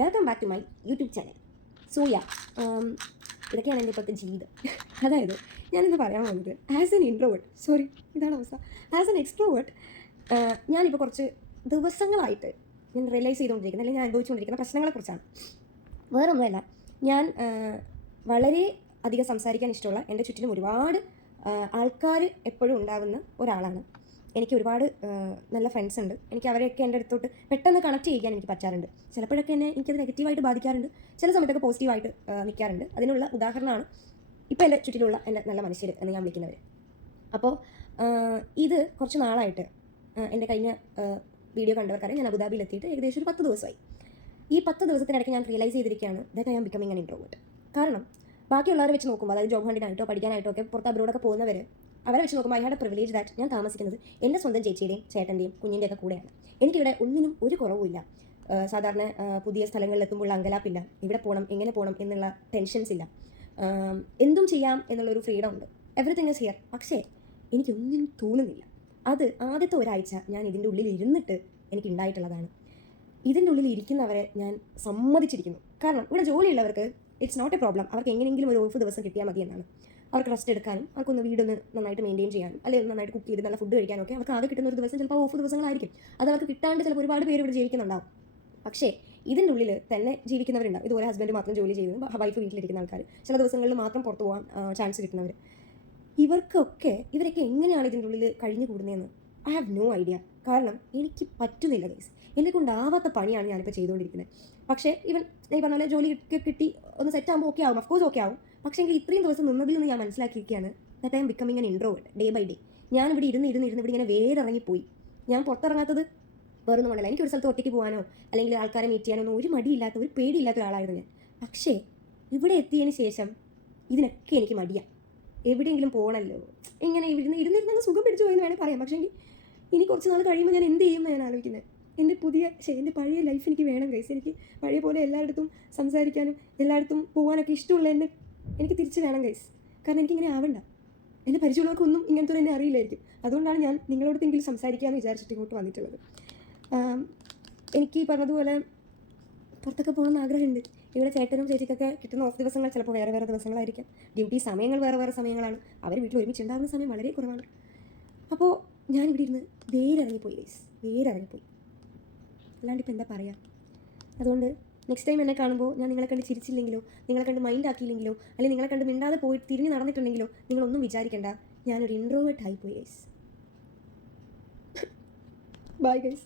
Welcome back to my YouTube channel. So yeah, ഇതൊക്കെയാണ് എൻ്റെ ഇപ്പോഴത്തെ ജീവിതം. അതായത് ഞാനിന്ന് പറയാൻ പോകുന്നത് ആസ് എൻ ഇൻട്രോവേർട്ട്, സോറി ഇതാണ് അവസ്ഥ, ആസ് എൻ എക്സ്ട്രോവേർട്ട് ഞാനിപ്പോൾ കുറച്ച് ദിവസങ്ങളായിട്ട് ഞാൻ റിയലൈസ് ചെയ്തുകൊണ്ടിരിക്കുന്ന, അല്ലെങ്കിൽ ഞാൻ അനുഭവിച്ചുകൊണ്ടിരിക്കുന്ന പ്രശ്നങ്ങളെക്കുറിച്ചാണ്. വേറൊന്നുമല്ല, ഞാൻ വളരെ അധികം സംസാരിക്കാൻ ഇഷ്ടമുള്ള, എൻ്റെ ചുറ്റിലും ഒരുപാട് ആൾക്കാർ എപ്പോഴും ഉണ്ടാകുന്ന ഒരാളാണ്. എനിക്ക് ഒരുപാട് നല്ല ഫ്രണ്ട്സ് ഉണ്ട്. എനിക്ക് അവരെയൊക്കെ എൻ്റെ അടുത്തോട്ട് പെട്ടെന്ന് കണക്ട് ചെയ്യാൻ എനിക്ക് പറ്റാറുണ്ട്. ചിലപ്പോഴൊക്കെ എന്നെ എനിക്കത് നെഗറ്റീവായിട്ട് ബാധിക്കാറുണ്ട്, ചില സമയത്തൊക്കെ പോസിറ്റീവായിട്ട് നിൽക്കാറുണ്ട്. അതിനുള്ള ഉദാഹരണമാണ് ഇപ്പോൾ എൻ്റെ ചുറ്റിലുള്ള എൻ്റെ നല്ല മനുഷ്യർ എന്ന് ഞാൻ വിളിക്കുന്നവർ. അപ്പോൾ ഇത് കുറച്ച് നാളായിട്ട് എൻ്റെ കഴിഞ്ഞ വീഡിയോ കണ്ടവർക്കറിയാം, ഞാൻ അബുദാബിയിലെത്തിയിട്ട് ഏകദേശം ഒരു 10 ദിവസമായി. ഈ 10 ദിവസത്തിനിടയ്ക്ക് ഞാൻ റിയലൈസ് ചെയ്തിരിക്കുകയാണ് that I am becoming an introvert. കാരണം ബാക്കിയുള്ളവരെ വെച്ച് നോക്കുമ്പോൾ, അതായത് ജോബ് ഹണ്ടിനായിട്ടോ പഠിക്കാനായിട്ടോ ഒക്കെ പുറത്ത് അബ്രോഡൊക്കെ പോകുന്നവർ, അവരെ വെച്ച് നോക്കുമ്പോൾ I had A privilege that ഞാൻ താമസിക്കുന്നത് എൻ്റെ സ്വന്തം ചേച്ചിയുടെയും ചേട്ടൻ്റെയും കുഞ്ഞിൻ്റെയൊക്കെ കൂടെയാണ്. എനിക്കിവിടെ ഒന്നിനും ഒരു കുറവുമില്ല. സാധാരണ പുതിയ സ്ഥലങ്ങളിലെത്തുമ്പോൾ അങ്കലാപ്പില്ല, ഇവിടെ പോകണം എങ്ങനെ പോകണം എന്നുള്ള ടെൻഷൻസ് ഇല്ല, എന്തും ചെയ്യാം എന്നുള്ളൊരു ഫ്രീഡം ഉണ്ട്. Everything is here. പക്ഷേ എനിക്കൊന്നിനും തോന്നുന്നില്ല. അത് ആദ്യത്തെ ഒരാഴ്ച ഞാൻ ഇതിൻ്റെ ഉള്ളിൽ ഇരുന്നിട്ട് എനിക്കുണ്ടായിട്ടുള്ളതാണ്. ഇതിൻ്റെ ഉള്ളിൽ ഇരിക്കുന്നവരെ ഞാൻ സമ്മതിച്ചിരിക്കുന്നു. കാരണം ഇവിടെ ജോലിയുള്ളവർക്ക് ഇറ്റ്സ് നോട്ട് എ പ്രോബ്ലം. അവർക്ക് എങ്ങനെയെങ്കിലും ഒരു ഓഫ് ദിവസം കിട്ടിയാൽ മതി എന്നാണ്. അവർക്ക് റെസ്റ്റ് എടുക്കാനും, അവർക്കൊന്ന് വീടൊന്ന് നന്നായിട്ട് മെയിൻറ്റെയിൻ ചെയ്യാനും, അല്ലെങ്കിൽ നന്നായിട്ട് കുക്ക് ചെയ്ത് നല്ല ഫുഡ് കഴിക്കാനൊക്കെ അവർക്ക് ആകെ കിട്ടുന്ന ഒരു ദിവസം ചിലപ്പോൾ ഓഫ് ദിവസങ്ങളായിരിക്കും. അത് അവർക്ക് കിട്ടാണ്ട് ചിലപ്പോൾ ഒരുപാട് പേര് ഇവിടെ ജീവിക്കുന്നുണ്ടാവും. പക്ഷേ ഇതിൻ്റെ ഉള്ളിൽ തന്നെ ജീവിക്കുന്നവരുണ്ടാവും. ഇതുപോലെ ഹസ്ബൻഡ് മാത്രം ജോലി ചെയ്യുന്നു, വൈഫ് വീട്ടിലിരിക്കുന്ന ആൾക്കാർ, ചില ദിവസങ്ങളിൽ മാത്രം പുറത്തു പോകാൻ ചാൻസ് കിട്ടുന്നവർ, ഇവരൊക്കെ എങ്ങനെയാണ് ഇതിൻ്റെ ഉള്ളിൽ കഴിഞ്ഞു കൂടുന്നതെന്ന് ഐ ഹാവ് നോ ഐഡിയ. കാരണം എനിക്ക് പറ്റുന്നില്ല ഗൈസ്. എന്നെ കൊണ്ടാവാത്ത പണിയാണ് ഞാനിപ്പോൾ ചെയ്തുകൊണ്ടിരിക്കുന്നത്. പക്ഷേ ഈ പറഞ്ഞ പോലെ ജോലി കിട്ടി ഒന്ന് സെറ്റ് ആകുമ്പോൾ ഓക്കെ ആവും, അഫ്കോഴ്സ് ഓക്കെ ആവും. പക്ഷേ എങ്കിൽ ഇത്രയും ദിവസം നിന്നതിൽ നിന്ന് ഞാൻ മനസ്സിലാക്കിയിരിക്കുകയാണ് that I am becoming an introvert day by day. ഞാനിവിടെ ഇരുന്ന് ഇവിടെ ഇങ്ങനെ വേരിറങ്ങിപ്പോയി. ഞാൻ പുറത്തിറങ്ങാത്തത് വേറൊന്നും കൊണ്ടല്ല. എനിക്കൊരു സ്ഥലത്ത് ഒറ്റയ്ക്ക് പോകാനോ അല്ലെങ്കിൽ ആൾക്കാരെ മീറ്റ് ചെയ്യാനോ ഒന്നും ഒരു മടിയില്ലാത്ത, ഒരു പേടിയില്ലാത്ത ഒരാളായിരുന്നു ഞാൻ. പക്ഷേ ഇവിടെ എത്തിയതിന് ശേഷം ഇതിനൊക്കെ എനിക്ക് മടിയാണ്. എവിടെയെങ്കിലും പോകണമല്ലോ, ഇങ്ങനെ ഇരുന്നിരുന്ന് സുഖം പിടിച്ചു പോയെന്ന് വേണമെങ്കിൽ പറയാം. പക്ഷേ ഇനി കുറച്ച് നാൾ കഴിയുമ്പോൾ ഞാൻ എന്ത് ചെയ്യുമെന്ന് ഞാൻ ആലോചിക്കുന്നത്. എൻ്റെ പഴയ ലൈഫ് എനിക്ക് വേണം ഗൈസ്. എനിക്ക് പഴയ പോലെ എല്ലായിടത്തും സംസാരിക്കാനും എല്ലായിടത്തും പോകാനൊക്കെ ഇഷ്ടമുള്ള എനിക്ക് തിരിച്ച് വേണം ഗൈസ്. കാരണം എനിക്കിങ്ങനെ ആവണ്ട. എന്നെ പരിചയമുള്ളവർക്കൊന്നും ഇങ്ങനത്തെ എന്നെ അറിയില്ലായിരിക്കും. അതുകൊണ്ടാണ് ഞാൻ നിങ്ങളോടത്തെങ്കിലും സംസാരിക്കാമെന്ന് വിചാരിച്ചിട്ട് ഇങ്ങോട്ട് വന്നിട്ടുള്ളത്. എനിക്ക് ഈ പറഞ്ഞതുപോലെ പുറത്തൊക്കെ പോകണമെന്ന് ആഗ്രഹമുണ്ട്. ഇവിടെ ചേട്ടനും ചേച്ചിക്കൊക്കെ കിട്ടുന്ന ഓഫ് ദിവസങ്ങൾ ചിലപ്പോൾ വേറെ വേറെ ദിവസങ്ങളായിരിക്കും. ഡ്യൂട്ടി സമയങ്ങൾ വേറെ വേറെ സമയങ്ങളാണ്. അവർ വീട്ടിൽ ഒരുമിച്ചുണ്ടാകുന്ന സമയം വളരെ കുറവാണ്. അപ്പോൾ ഞാനിവിടെ ഇരുന്ന് വേരിറങ്ങിപ്പോയി ഗൈസ്, വേരിറങ്ങിപ്പോയി. അല്ലാണ്ട് ഇപ്പം എന്താ പറയുക. അതുകൊണ്ട് നെക്സ്റ്റ് ടൈം എന്നെ കാണുമ്പോൾ ഞാൻ നിങ്ങളെ കണ്ട് ചിരിച്ചില്ലെങ്കിലോ, നിങ്ങളെ കണ്ട് മൈൻഡ് ആക്കിയില്ലെങ്കിലോ, അല്ലെങ്കിൽ നിങ്ങളെ കണ്ട് മിണ്ടാതെ പോയി തിരിഞ്ഞ് നടന്നിട്ടുണ്ടെങ്കിലോ നിങ്ങളൊന്നും വിചാരിക്കേണ്ട, ഞാനൊരു ഇൻട്രോവേർട്ട് ആയിപ്പോയി ഗൈസ്. Bye guys.